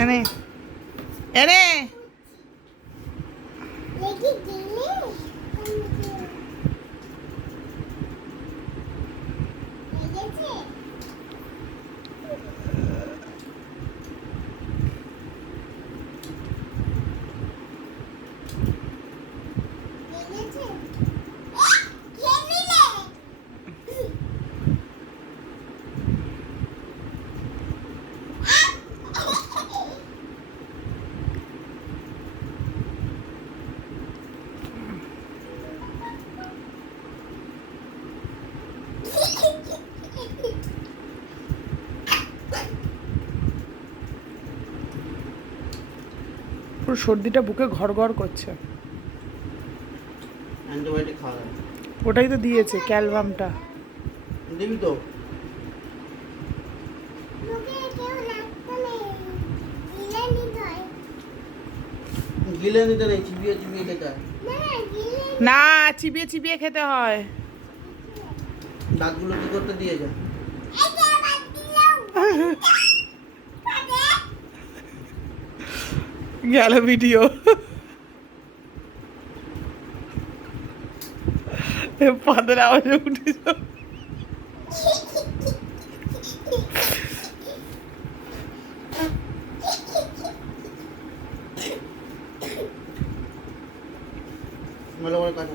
এনে এনে পুরো সর্দিটা বুকে ঘর ঘর করছে। ওটাই তো দিয়েছে ক্যালভামটা। দিবি তো? গিলে নিতে নেই, চিবিয়ে চিবিয়ে খেতে হয়। না, চিবিয়ে চিবিয়ে খেতে হয়। দাঁতগুলো কি করতে দিয়ে যায়? গেল ভিডিও। পাদের আওয়াজে উঠে যাও। ভালো করে কাটো।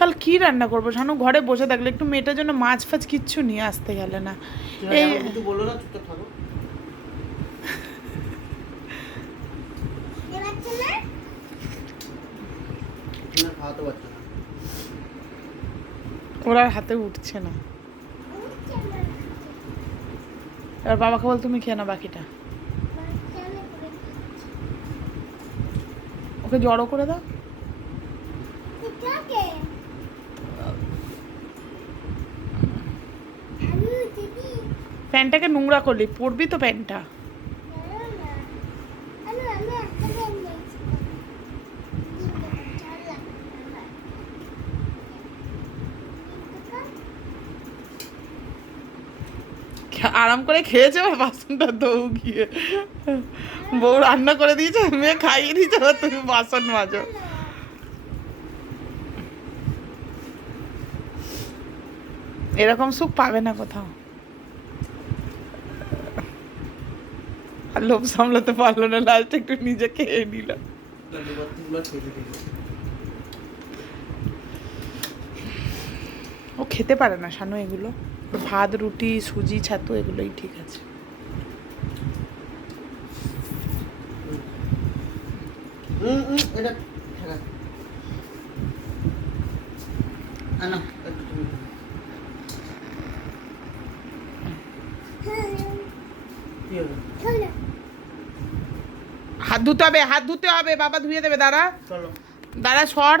কাল কি রান্না করবো শানু? ঘরে বসে থাকলে একটু মেয়েটার জন্য মাছ ফাছ কিচ্ছু নিয়ে আসতে গেলে না। এই কিছু বললো না, চুপচাপ থাকো। না, খাওয়াতে পারছো না। ওরা হাতে উঠছে না। এবার বাবাকে বল তুমি খেয়ে না বাকিটা। ওকে জড়ো করে দাও। প্যান্টটাকে নোংরা করলি, পরবি তো প্যান্টটা। আরাম করে খেয়েছে, আর বাসনটা ধোও গিয়ে। বউ রান্না করে দিয়েছে, মেয়ে খাইয়ে দিয়েছে, আর তুমি বাসন মাজো। এরকম সুখ পাবে না কোথাও। আর লোভ সামলাতে পারলো না, লাস্ট একটু নিজে খেয়ে নিল। ও খেতে পারে না শানু এগুলো। ভাত, রুটি, সুজি, ছাতু এগুলোই ঠিক আছে। এটা হাত ধুতে হবে, হাত ধুতে হবে, বাবা ধুয়ে দেবে। দাঁড়া চলো, দাঁড়া, সর।